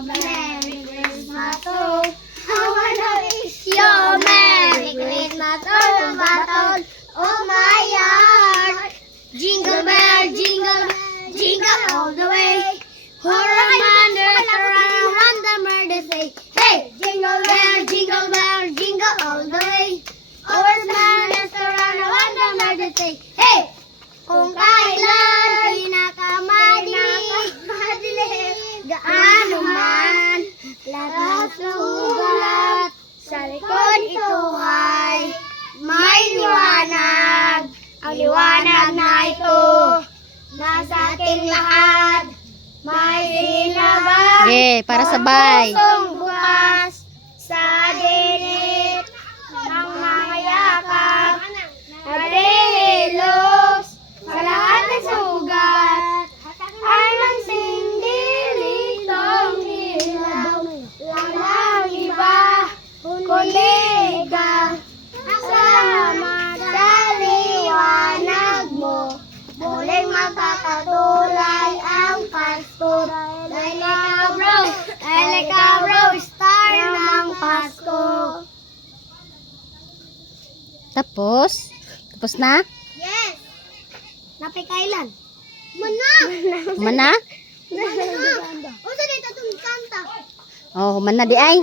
Merry Christmas to I wanna wish you a Merry Christmas all the battle of my heart. Jingle bell, jingle all the way. Horace around the murder say, hey! Jingle bell, jingle all the way. Horace around the murder say, hey! Kung kailan pinakamadilim, gaano man lahat sulat sa likod ito ay may liwanag. Ang liwanag na ito nasa ating lahat. May sinabang para sabay. pusong bukas sa dilit ng mga yakap at relos sa lahat ng sugat ay magsindilitong ilaw. Walang iba kundi ikaw. Salamat sa liwanag mo. Muling magkakatulay ang Pasko. Dahil ikaw bro, star ng Pasko. Tapos na? Yes! Napikailan? Mana! Mana? Mana! O, sa dito itong kanta. Oh, mana di ay.